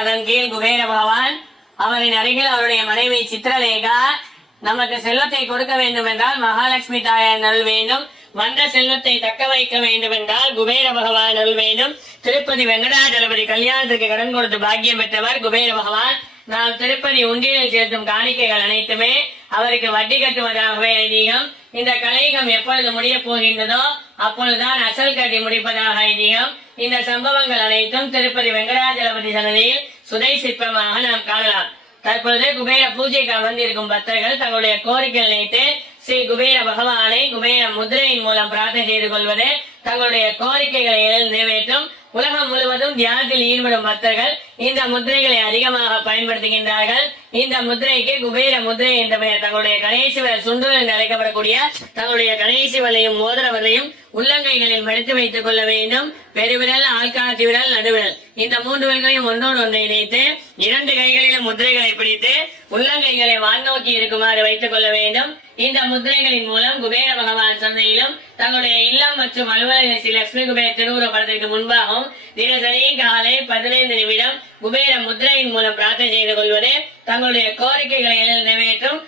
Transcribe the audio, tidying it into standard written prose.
அதன் கீழ் குபேர பகவான், அவரின் அருகில் அவருடைய மனைவி சித்திரலேகா. நமக்கு செல்வத்தை கொடுக்க வேண்டும் என்றால் மகாலட்சுமி தாயார் அருள் வேண்டும். வந்த செல்வத்தை தக்க வைக்க வேண்டும் என்றால் குபேர பகவான் அருள் வேண்டும். திருப்பதி வெங்கடாஜலபதி கல்யாணத்திற்கு கடன் கொடுத்து பாக்கியம் பெற்றவர் குபேர பகவான். நாம் திருப்பதி உண்டியலில் செலுத்தும் காணிக்கைகள் அனைத்துமே அவருக்கு வட்டி கட்டுவதாகவே ஐதீகம். இந்த கலைகம் எப்பொழுது முடிய போகின்றதோ அப்பொழுதுதான் அசல் கட்டி முடிப்பதாக ஐதீகம். இந்த சம்பவங்கள் அனைத்தும் திருப்பதி வெங்கடாஜலபதி சன்னதியில் சுதை சிற்பமாக நாம் காணலாம். தற்பொழுது குபேர பூஜைக்கு அமர்ந்திருக்கும் பக்தர்கள் தங்களுடைய கோரிக்கை நினைத்து ஸ்ரீ குபேர பகவானை குபேர முதிரையின் மூலம் பிரார்த்தனை செய்து கொள்வது தங்களுடைய கோரிக்கைகளை நிறைவேற்றும். உலகம் முழுவதும் தியானத்தில் ஈடுபடும் பக்தர்கள் இந்த முத்திரைகளை அதிகமாக பயன்படுத்துகின்றார்கள். இந்த முத்திரைக்கு குபேர முத்திரை என்ற பெயர். தங்களுடைய கணேசி விரல் சுண்டு என்று அழைக்கப்படக்கூடிய தங்களுடைய கணேசி விரலையும் மோதிர விரலையும் உள்ளங்கைகளில் மடித்து வைத்துக் கொள்ள வேண்டும். பெருவிரல், ஆள்காட்டி விரல், நடுவிரல் இந்த 3 விரல்களையும் ஒன்றோடு ஒன்றை இணைத்து 2 கைகளிலும் முத்திரைகளை பிடித்து உள்ளங்கைகளை வான்நோக்கி இருக்குமாறு வைத்துக் கொள்ள வேண்டும். இந்த முத்திரைகளின் மூலம் குபேர பகவான் சந்தையிலும் தங்களுடைய இல்லம் மற்றும் அலுவலக ஸ்ரீ லட்சுமி குபேர திருவுருவ படத்திற்கு முன்பாகவும் தினசரி காலை 15 நிமிடம் குபேர முத்திரையின் மூலம் பிரார்த்தனை செய்து கொள்வது தங்களுடைய கோரிக்கைகளை நிறைவேற்றும்.